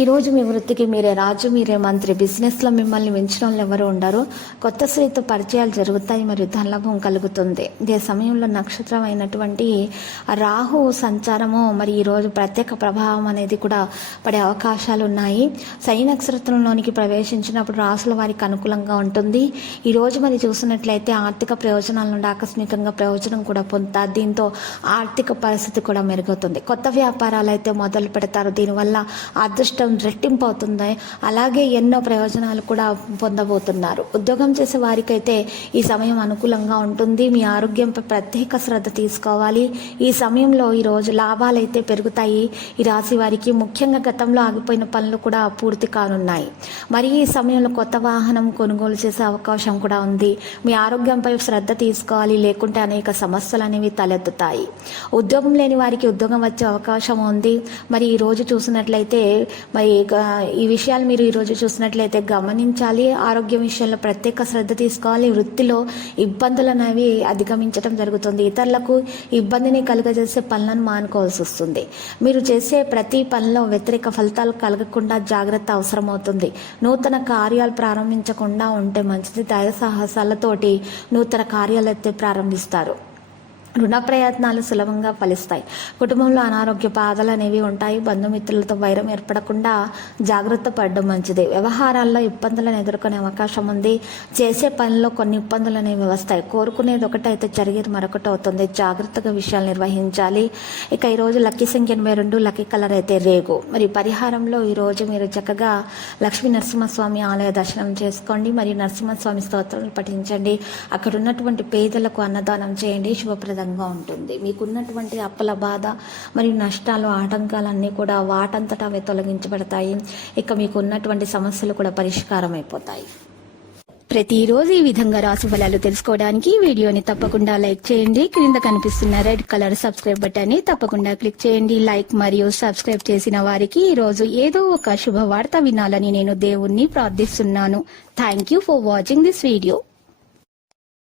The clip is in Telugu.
ఈరోజు మీ వృత్తికి మీరే రాజు మీరే మంత్రి. బిజినెస్లో మిమ్మల్ని మించిన వాళ్ళు ఎవరు ఉండరు. కొత్త స్త్రీతో పరిచయాలు జరుగుతాయి మరియు ధనలాభం కలుగుతుంది. ఇదే సమయంలో నక్షత్రం అయినటువంటి రాహు సంచారము మరి ఈ రోజు ప్రత్యేక ప్రభావం అనేది కూడా పడే అవకాశాలు ఉన్నాయి. శని నక్షత్రంలోనికి ప్రవేశించినప్పుడు రాసుల వారికి అనుకూలంగా ఉంటుంది. ఈరోజు మరి చూసినట్లయితే ఆర్థిక ప్రయోజనాల నుండి ఆకస్మికంగా ప్రయోజనం కూడా పొందుతారు. దీంతో ఆర్థిక పరిస్థితి కూడా మెరుగుతుంది కొత్త వ్యాపారాలు అయితే మొదలు పెడతారు. దీనివల్ల అదృష్టం రెట్టింపు అవుతుంది అలాగే ఎన్నో ప్రయోజనాలు కూడా పొందబోతున్నారు. ఉద్యోగం చేసే వారికైతే ఈ సమయం అనుకూలంగా ఉంటుంది. మీ ఆరోగ్యంపై ప్రత్యేక శ్రద్ధ తీసుకోవాలి. ఈ సమయంలో ఈరోజు లాభాలు అయితే పెరుగుతాయి. ఈ రాశి వారికి ముఖ్యంగా గతంలో ఆగిపోయిన పనులు కూడా పూర్తి కానున్నాయి. మరి ఈ సమయంలో కొత్త వాహనం కొనుగోలు చేసే అవకాశం కూడా ఉంది. మీ ఆరోగ్యంపై శ్రద్ధ తీసుకోవాలి. లేకుంటే అనేక సమస్యలు అనేవి తలెత్తుతాయి. ఉద్యోగం లేని వారికి ఉద్యోగం వచ్చే అవకాశం ఉంది. మరి ఈ రోజు చూసినట్లయితే మరి ఈ విషయాలు మీరు ఈరోజు చూసినట్లయితే గమనించాలి. ఆరోగ్యం విషయంలో ప్రత్యేక శ్రద్ధ తీసుకోవాలి. వృత్తిలో ఇబ్బందులు అనేవి అధిగమించడం జరుగుతుంది. ఇతరులకు ఇబ్బందిని కలుగజేసే పనులను మానుకోవాల్సి వస్తుంది. మీరు చేసే ప్రతి పనిలో వ్యతిరేక ఫలితాలు కలగకుండా జాగ్రత్త అవసరమవుతుంది. నూతన కార్యాలు ప్రారంభించకుండా ఉంటే మంచిది. దయ సాహసాలతోటి నూతన కార్యాలు అయితే ప్రారంభిస్తారు. రుణ ప్రయత్నాలు సులభంగా ఫలిస్తాయి. కుటుంబంలో అనారోగ్య బాధలు అనేవి ఉంటాయి. బంధుమిత్రులతో వైరం ఏర్పడకుండా జాగ్రత్త పడడం మంచిది. వ్యవహారాల్లో ఇబ్బందులను ఎదుర్కొనే అవకాశం ఉంది. చేసే పనిలో కొన్ని ఇబ్బందులు అనేవి వస్తాయి. కోరుకునేది ఒకటి అయితే జరిగేది మరొకటి అవుతుంది. జాగ్రత్తగా విషయాలు నిర్వహించాలి. ఇక ఈరోజు లక్కీ సంఖ్య ఎనభై రెండు లక్కీ కలర్ అయితే రేగు. మరి పరిహారంలో ఈరోజు మీరు చక్కగా లక్ష్మీ నరసింహస్వామి ఆలయ దర్శనం చేసుకోండి. మరియు నరసింహస్వామి స్తోత్రాలు పఠించండి. అక్కడ ఉన్నటువంటి పేదలకు అన్నదానం చేయండి. శుభప్రదంగా ఉంటుంది. మీకున్నటువంటి అప్పుల బాధ మరియు నష్టాలు ఆటంకాలన్నీ కూడా వాటంతటా అవి తొలగించబడతాయి. ఇక మీకు ఉన్నటువంటి సమస్యలు కూడా పరిష్కారం అయిపోతాయి ప్రతిరోజు ఈ విధంగా రాశి ఫలాలు తెలుసుకోవడానికి వీడియోని తప్పకుండా లైక్ చేయండి. క్రింద కనిపిస్తున్న రెడ్ కలర్ సబ్స్క్రైబ్ బటన్ని తప్పకుండా క్లిక్ చేయండి. లైక్ మరియు సబ్స్క్రైబ్ చేసిన వారికి ఈ రోజు ఏదో ఒక శుభవార్త వినాలని నేను దేవుణ్ణి ప్రార్థిస్తున్నాను. Thank you for watching this video